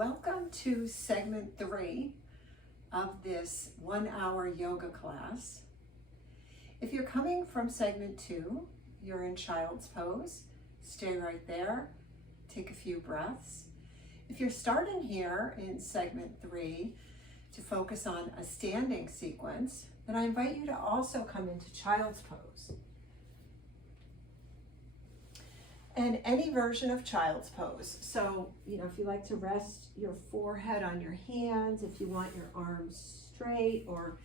Welcome to segment 3 of this 1-hour yoga class. If you're coming from segment 2, you're in child's pose. Stay right there, take a few breaths. If you're starting here in segment 3 to focus on a standing sequence, then I invite you to also come into child's pose. And any version of child's pose. So, if you like to rest your forehead on your hands, if you want your arms straight or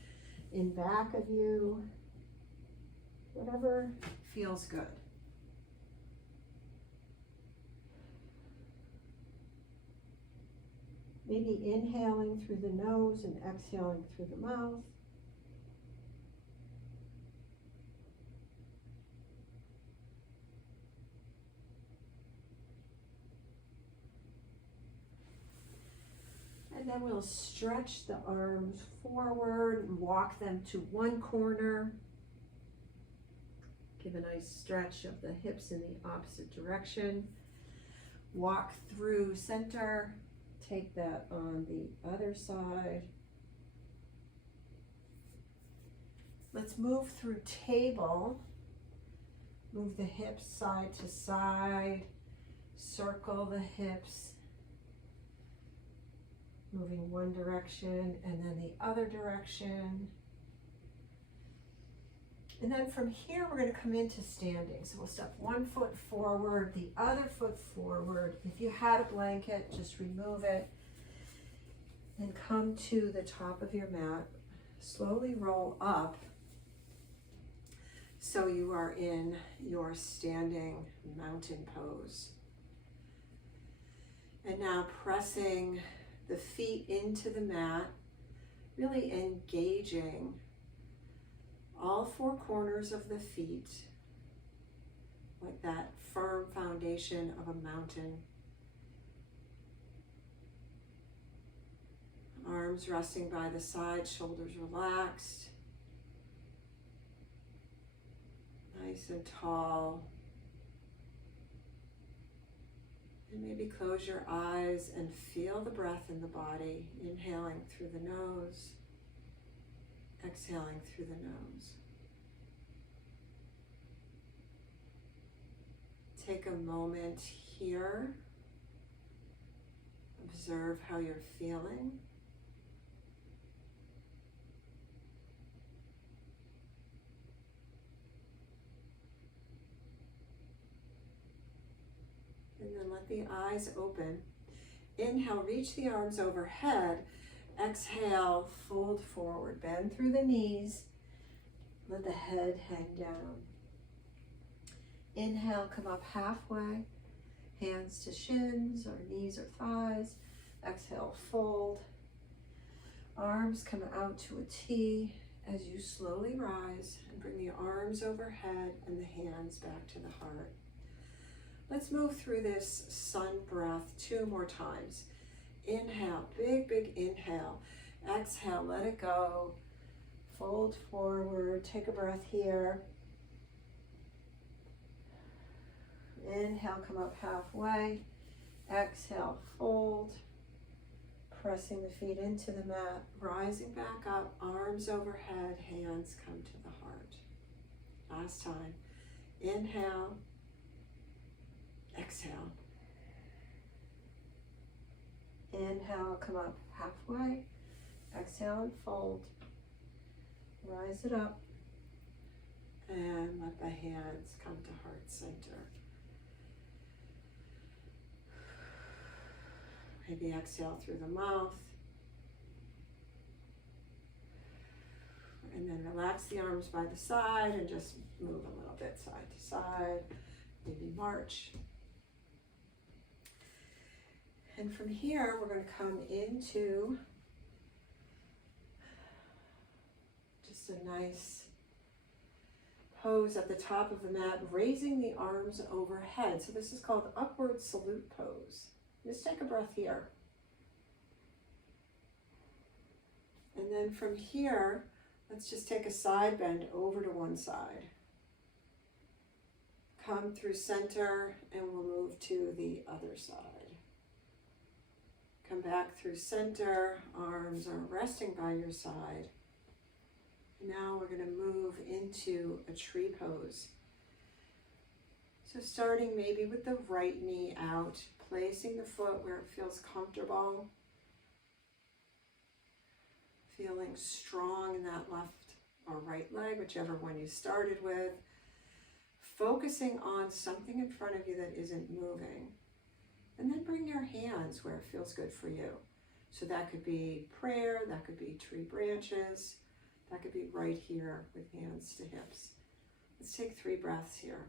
in back of you, whatever feels good. Maybe inhaling through the nose and exhaling through the mouth. And then we'll stretch the arms forward and walk them to one corner. Give a nice stretch of the hips in the opposite direction. Walk through center. Take that on the other side. Let's move through table. Move the hips side to side. Circle the hips. Moving one direction and then the other direction. And then from here, we're going to come into standing. So we'll step one foot forward, the other foot forward. If you had a blanket, just remove it. And come to the top of your mat. Slowly roll up so you are in your standing mountain pose. And now pressing the feet into the mat, really engaging all four corners of the feet, like that firm foundation of a mountain. Arms resting by the side, shoulders relaxed. Nice and tall. And maybe close your eyes and feel the breath in the body, inhaling through the nose, exhaling through the nose. Take a moment here. Observe how you're feeling. And then let the eyes open. Inhale, reach the arms overhead. Exhale, fold forward. Bend through the knees. Let the head hang down. Inhale, come up halfway. Hands to shins or knees or thighs. Exhale, fold. Arms come out to a T as you slowly rise and bring the arms overhead and the hands back to the heart. Let's move through this sun breath 2 more times. Inhale, big, big inhale. Exhale, let it go. Fold forward, take a breath here. Inhale, come up halfway. Exhale, fold. Pressing the feet into the mat, rising back up, arms overhead, hands come to the heart. Last time. Inhale. Exhale. Inhale, come up halfway. Exhale and fold. Rise it up. And let the hands come to heart center. Maybe exhale through the mouth. And then relax the arms by the side and just move a little bit side to side. Maybe march. And from here, we're going to come into just a nice pose at the top of the mat, raising the arms overhead. So this is called upward salute pose. Just take a breath here. And then from here, let's just take a side bend over to one side. Come through center and we'll move to the other side. Come back through center, arms are resting by your side. Now we're going to move into a tree pose. So starting maybe with the right knee out, placing the foot where it feels comfortable, feeling strong in that left or right leg, whichever one you started with, focusing on something in front of you that isn't moving. And then bring your hands where it feels good for you. So that could be prayer, that could be tree branches, that could be right here with hands to hips. Let's take 3 breaths here.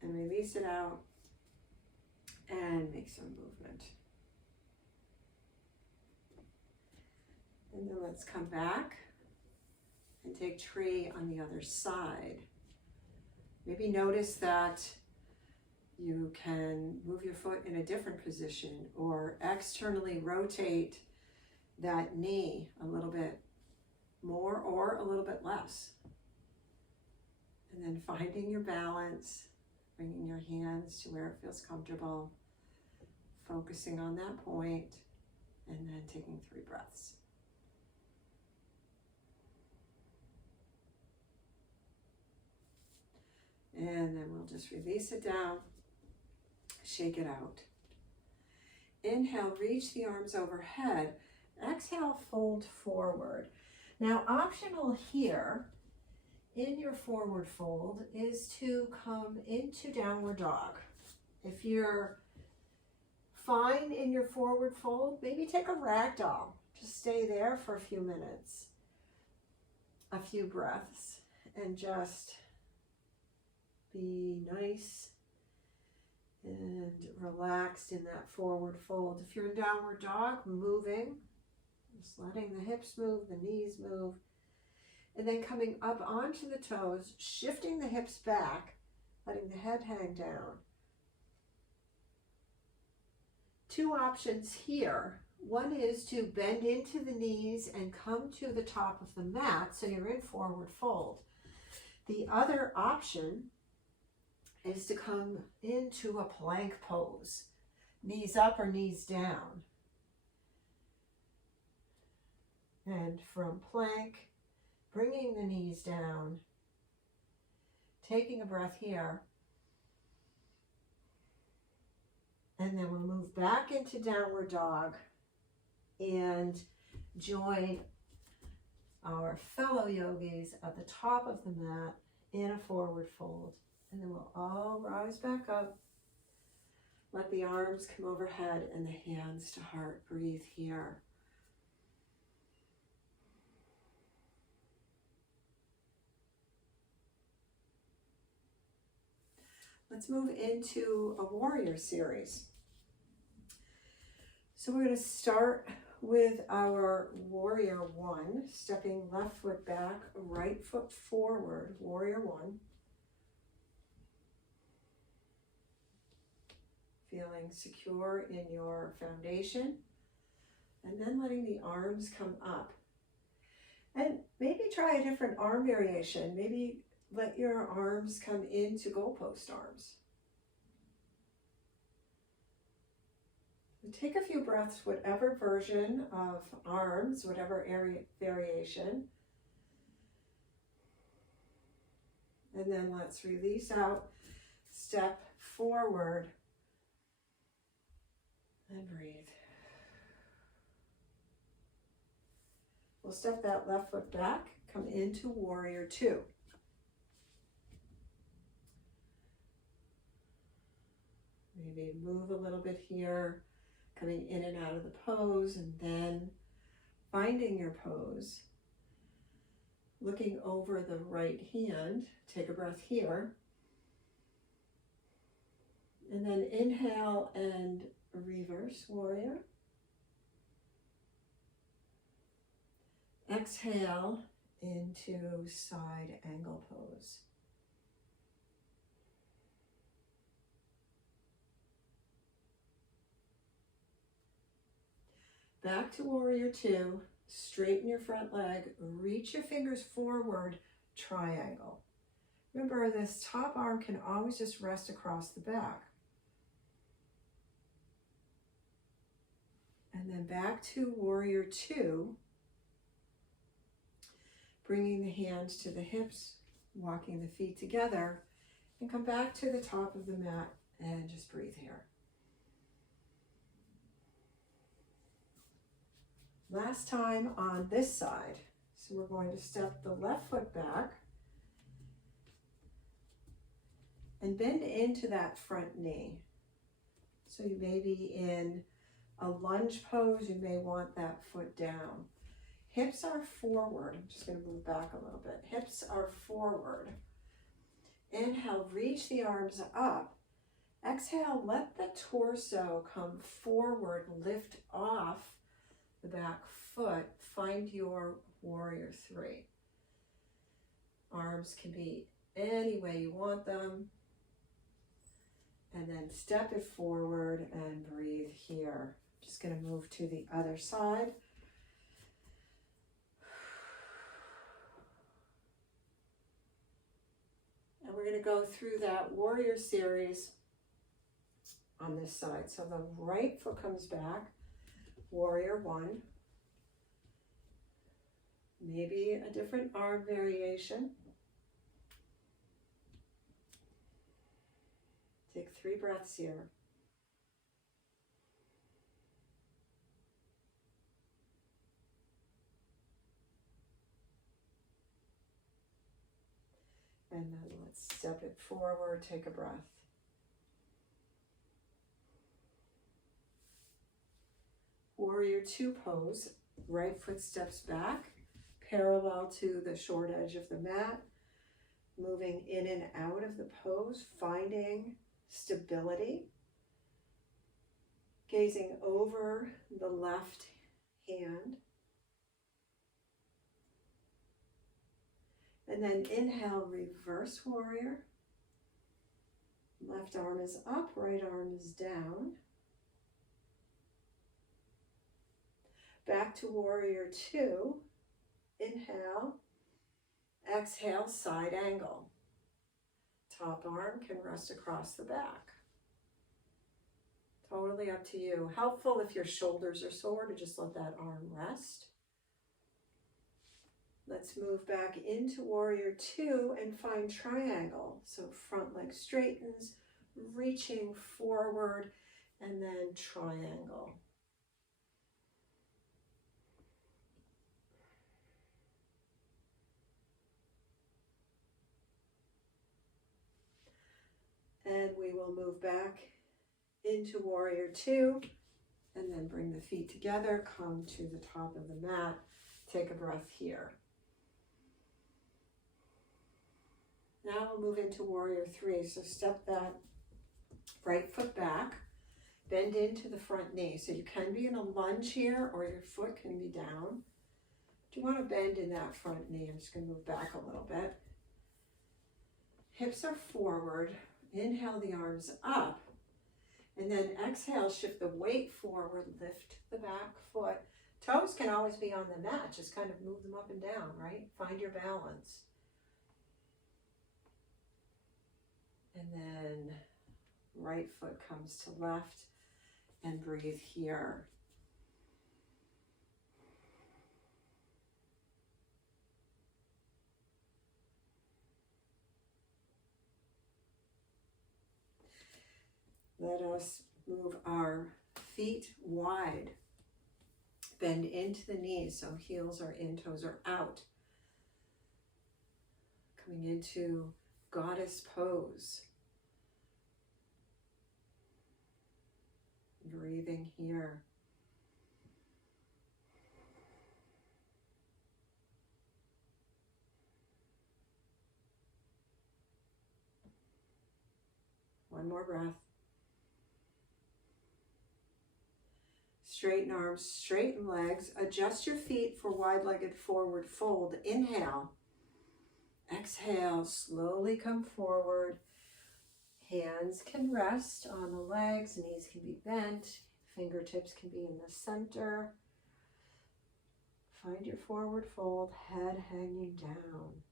And release it out and make some movement. And then let's come back and take tree on the other side. Maybe notice that you can move your foot in a different position or externally rotate that knee a little bit more or a little bit less. And then finding your balance, bringing your hands to where it feels comfortable, focusing on that point, and then taking 3 breaths. And then we'll just release it down, shake it out. Inhale, reach the arms overhead. Exhale, fold forward. Now, optional here in your forward fold is to come into downward dog. If you're fine in your forward fold, maybe take a ragdoll. Just stay there for a few minutes, a few breaths, and just be nice and relaxed in that forward fold. If you're in downward dog, moving, just letting the hips move, the knees move, and then coming up onto the toes, shifting the hips back, letting the head hang down. 2 options here. One is to bend into the knees and come to the top of the mat, so you're in forward fold. The other option is to come into a plank pose, knees up or knees down. And from plank, bringing the knees down, taking a breath here, and then we'll move back into downward dog and join our fellow yogis at the top of the mat in a forward fold. And then we'll all rise back up. Let the arms come overhead and the hands to heart. Breathe here. Let's move into a warrior series. So we're going to start with our warrior 1, stepping left foot back, right foot forward, warrior 1. Feeling secure in your foundation, and then letting the arms come up. And maybe try a different arm variation. Maybe let your arms come into goalpost arms. And take a few breaths, whatever version of arms, whatever area variation. And then let's release out, step forward, and breathe. We'll step that left foot back, come into warrior 2. Maybe move a little bit here, coming in and out of the pose, and then finding your pose. Looking over the right hand, take a breath here. And then inhale and reverse warrior. Exhale into side angle pose. Back to warrior 2. Straighten your front leg. Reach your fingers forward triangle. Remember, this top arm can always just rest across the back. And then back to warrior two, bringing the hands to the hips, walking the feet together, and come back to the top of the mat and just breathe here. Last time on this side. So we're going to step the left foot back and bend into that front knee. So you may be in a lunge pose, you may want that foot down. Hips are forward. I'm just going to move back a little bit. Hips are forward. Inhale, reach the arms up. Exhale, let the torso come forward, lift off the back foot. Find your warrior three. Arms can be any way you want them. And then step it forward and breathe here. Just going to move to the other side. And we're going to go through that warrior series on this side. So the right foot comes back, warrior one. Maybe a different arm variation. Take 3 breaths here. And then let's step it forward, take a breath. Warrior two pose, right foot steps back, parallel to the short edge of the mat, moving in and out of the pose, finding stability, gazing over the left hand. And then inhale, reverse warrior. Left arm is up, right arm is down. Back to warrior two. Inhale, exhale, side angle. Top arm can rest across the back. Totally up to you. Helpful if your shoulders are sore to just let that arm rest. Let's move back into warrior two and find triangle. So front leg straightens, reaching forward, and then triangle. And we will move back into warrior two, and then bring the feet together, come to the top of the mat, take a breath here. Now we'll move into warrior three. So step that right foot back, bend into the front knee. So you can be in a lunge here, or your foot can be down. Do you want to bend in that front knee? I'm just going to move back a little bit. Hips are forward. Inhale the arms up. And then exhale, shift the weight forward, lift the back foot. Toes can always be on the mat. Just kind of move them up and down, right? Find your balance. And then right foot comes to left and breathe here. Let us move our feet wide. Bend into the knees, so heels are in, toes are out. Coming into goddess pose. Breathing here. One more breath. Straighten arms, straighten legs. Adjust your feet for wide-legged forward fold. Inhale. Exhale, slowly come forward. Hands can rest on the legs, knees can be bent, fingertips can be in the center. Find your forward fold, head hanging down.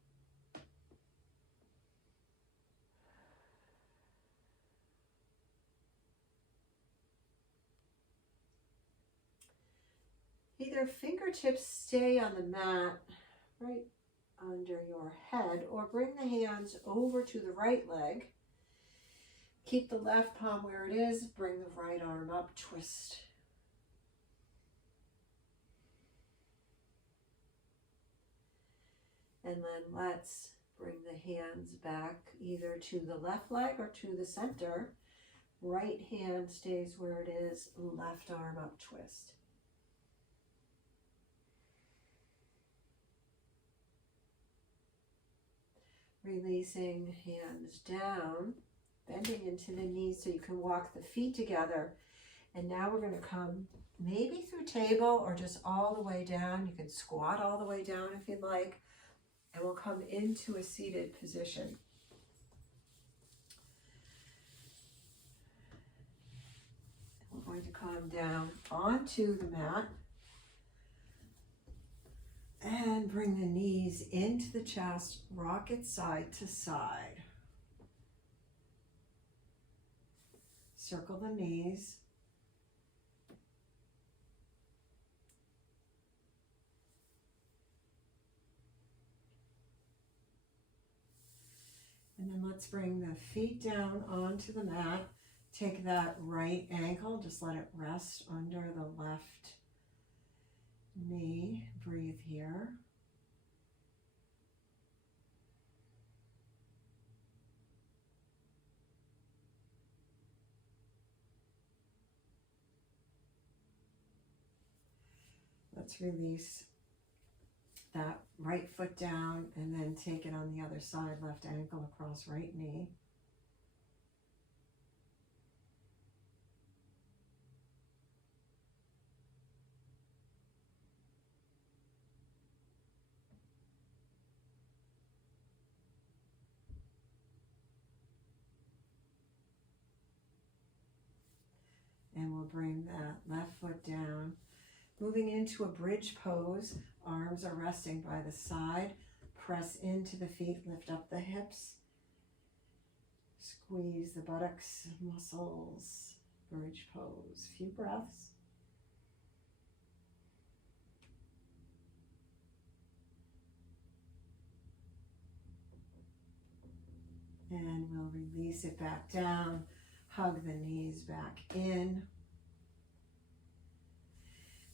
Either fingertips stay on the mat right under your head, or bring the hands over to the right leg. Keep the left palm where it is, bring the right arm up, twist. And then let's bring the hands back either to the left leg or to the center. Right hand stays where it is, left arm up, twist. Releasing hands down, bending into the knees so you can walk the feet together. And now we're going to come maybe through table or just all the way down. You can squat all the way down if you'd like. And we'll come into a seated position. We're going to come down onto the mat and bring the knees into the chest, rock it side to side. Circle the knees. And then let's bring the feet down onto the mat. Take that right ankle, just let it rest under the left knee. Breathe here. Let's release that right foot down and then take it on the other side, left ankle across right knee. And we'll bring that left foot down. Moving into a bridge pose, arms are resting by the side. Press into the feet, lift up the hips. Squeeze the buttocks, muscles, bridge pose. Few breaths. And we'll release it back down. Hug the knees back in.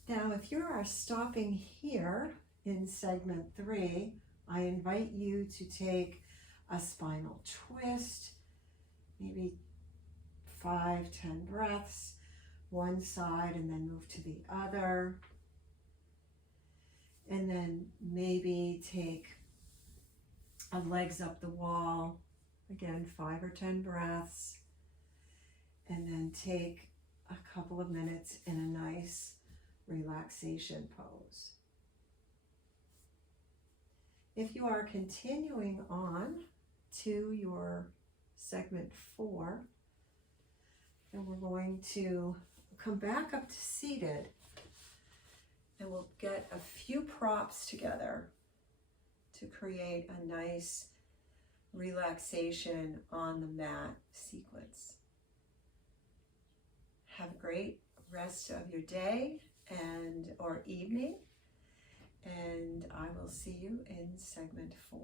Now, if you are stopping here in segment 3, I invite you to take a spinal twist, maybe 5-10 breaths, one side and then move to the other. And then maybe take a legs up the wall, again, 5 or 10 breaths. And then take a couple of minutes in a nice relaxation pose. If you are continuing on to your segment 4, then we're going to come back up to seated, and we'll get a few props together to create a nice relaxation on the mat sequence. Have a great rest of your day or evening, and I will see you in segment 4.